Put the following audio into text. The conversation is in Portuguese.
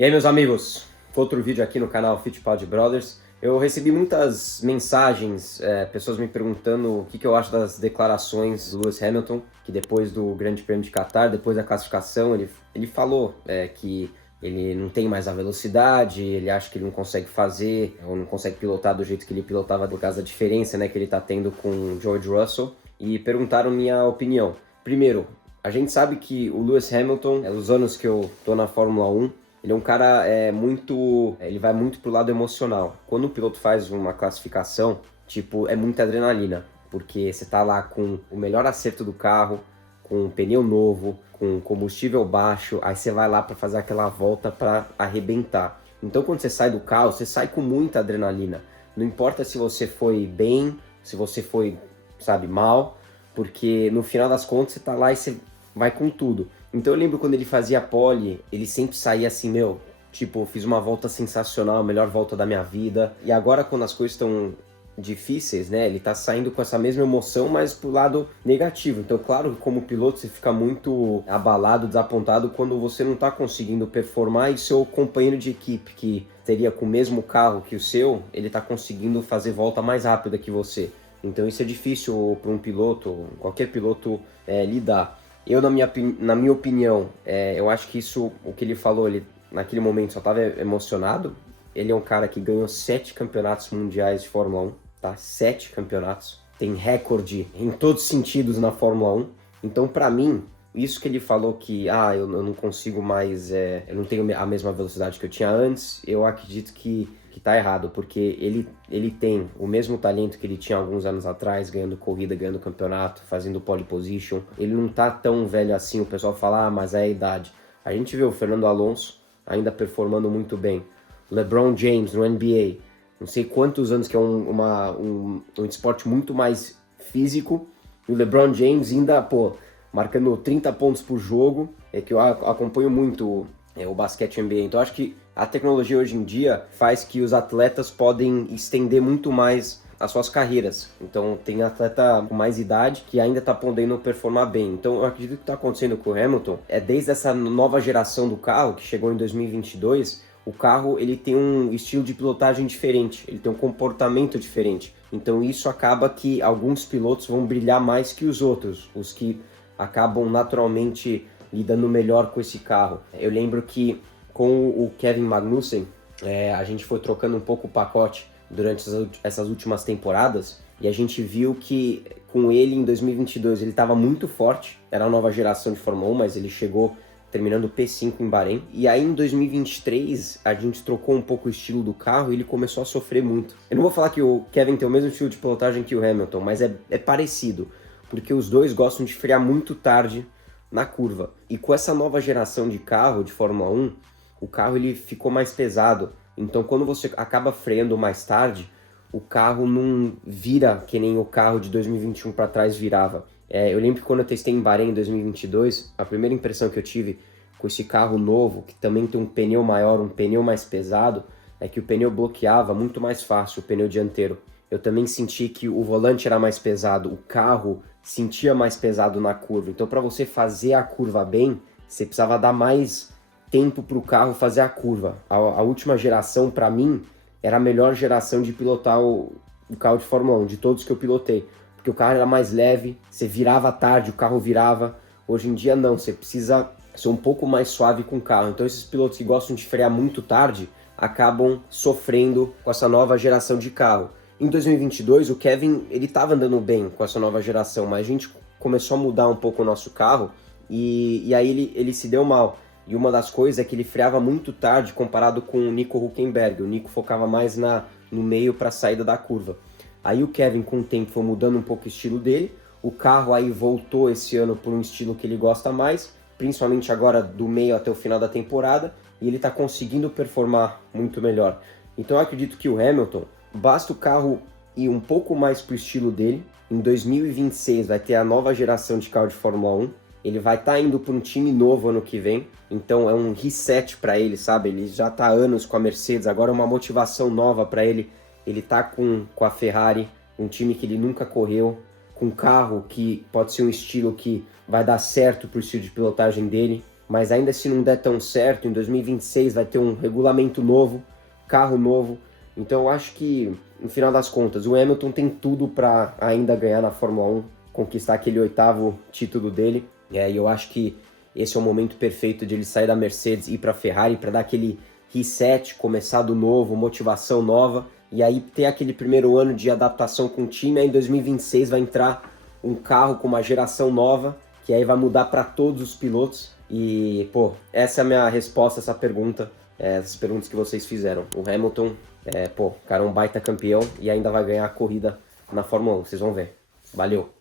E aí, meus amigos, outro vídeo aqui no canal Fittipaldi Brothers. Eu recebi muitas mensagens, pessoas me perguntando o que eu acho das declarações do Lewis Hamilton, que depois do Grande Prêmio de Qatar, depois da classificação, ele falou que ele não tem mais a velocidade, ele acha que ele não consegue fazer, ou não consegue pilotar do jeito que ele pilotava por causa da diferença, né, que ele está tendo com o George Russell, e perguntaram minha opinião. Primeiro, a gente sabe que o Lewis Hamilton, os anos que eu tô na Fórmula 1, ele é um cara ele vai muito pro lado emocional. Quando o piloto faz uma classificação, tipo, é muita adrenalina, porque você tá lá com o melhor acerto do carro, com um pneu novo, com combustível baixo, aí você vai lá para fazer aquela volta para arrebentar. Então quando você sai do carro, você sai com muita adrenalina. Não importa se você foi bem, se você foi, sabe, mal, porque no final das contas você tá lá e você vai com tudo. Então eu lembro quando ele fazia pole, ele sempre saía assim, tipo, fiz uma volta sensacional, a melhor volta da minha vida. E agora quando as coisas estão difíceis, né, ele tá saindo com essa mesma emoção, mas pro lado negativo. Então, claro que como piloto você fica muito abalado, desapontado quando você não tá conseguindo performar e seu companheiro de equipe, que teria com o mesmo carro que o seu, ele tá conseguindo fazer volta mais rápida que você. Então isso é difícil para um piloto, qualquer piloto lidar. Eu, na minha opinião, eu acho que isso, o que ele falou, ele naquele momento só estava emocionado. Ele é um cara que ganhou 7 campeonatos mundiais de Fórmula 1, tá? 7 campeonatos. Tem recorde em todos os sentidos na Fórmula 1. Então, para mim, isso que ele falou que eu não consigo mais, eu não tenho a mesma velocidade que eu tinha antes, eu acredito que tá errado, porque ele tem o mesmo talento que ele tinha alguns anos atrás, ganhando corrida, ganhando campeonato, fazendo pole position. Ele não tá tão velho assim, o pessoal fala, mas é a idade. A gente vê o Fernando Alonso ainda performando muito bem. LeBron James no NBA, não sei quantos anos, que é um esporte muito mais físico, e o LeBron James ainda, marcando 30 pontos por jogo, que eu acompanho muito o basquete NBA. Então acho que a tecnologia hoje em dia faz que os atletas podem estender muito mais as suas carreiras. Então tem atleta com mais idade que ainda está podendo performar bem. Então eu acredito que o que está acontecendo com o Hamilton desde essa nova geração do carro, que chegou em 2022, o carro ele tem um estilo de pilotagem diferente, ele tem um comportamento diferente. Então isso acaba que alguns pilotos vão brilhar mais que os outros, os que acabam naturalmente lidando melhor com esse carro. Eu lembro que com o Kevin Magnussen, a gente foi trocando um pouco o pacote durante essas últimas temporadas, e a gente viu que com ele em 2022 ele estava muito forte, era a nova geração de Fórmula 1, mas ele chegou terminando P5 em Bahrein. E aí em 2023 a gente trocou um pouco o estilo do carro e ele começou a sofrer muito. Eu não vou falar que o Kevin tem o mesmo estilo de pilotagem que o Hamilton, mas é parecido, porque os dois gostam de frear muito tarde na curva. E com essa nova geração de carro de Fórmula 1, o carro ele ficou mais pesado. Então quando você acaba freando mais tarde, o carro não vira que nem o carro de 2021 para trás virava. Eu lembro que quando eu testei em Bahrein em 2022, a primeira impressão que eu tive com esse carro novo, que também tem um pneu maior, um pneu mais pesado, é que o pneu bloqueava muito mais fácil, o pneu dianteiro. Eu também senti que o volante era mais pesado, o carro sentia mais pesado na curva. Então para você fazer a curva bem, você precisava dar mais tempo para o carro fazer a curva. A última geração, para mim, era a melhor geração de pilotar o carro de Fórmula 1, de todos que eu pilotei. Porque o carro era mais leve, você virava tarde, o carro virava. Hoje em dia não, você precisa ser um pouco mais suave com o carro. Então esses pilotos que gostam de frear muito tarde acabam sofrendo com essa nova geração de carro. Em 2022, o Kevin ele estava andando bem com essa nova geração, mas a gente começou a mudar um pouco o nosso carro e aí ele se deu mal. E uma das coisas é que ele freava muito tarde comparado com o Nico Hülkenberg. O Nico focava mais no meio para a saída da curva. Aí o Kevin, com o tempo, foi mudando um pouco o estilo dele. O carro aí voltou esse ano por um estilo que ele gosta mais, principalmente agora do meio até o final da temporada, e ele está conseguindo performar muito melhor. Então eu acredito que o Hamilton, basta o carro ir um pouco mais pro estilo dele. Em 2026 vai ter a nova geração de carro de Fórmula 1. Ele vai estar indo para um time novo ano que vem, então é um reset para ele, sabe? Ele já está há anos com a Mercedes, agora é uma motivação nova para ele. Ele tá com a Ferrari, um time que ele nunca correu, com um carro que pode ser um estilo que vai dar certo pro estilo de pilotagem dele. mas ainda se não der tão certo, em 2026 vai ter um regulamento novo, carro novo. Então eu acho que, no final das contas, o Hamilton tem tudo para ainda ganhar na Fórmula 1, conquistar aquele 8º título dele. E eu acho que esse é o momento perfeito de ele sair da Mercedes e ir para a Ferrari, para dar aquele reset, começar do novo, motivação nova, e aí ter aquele primeiro ano de adaptação com o time. Aí em 2026 vai entrar um carro com uma geração nova, que aí vai mudar para todos os pilotos. E, essa é a minha resposta a essa pergunta, essas perguntas que vocês fizeram. O Hamilton, cara, é um baita campeão e ainda vai ganhar a corrida na Fórmula 1, vocês vão ver. Valeu!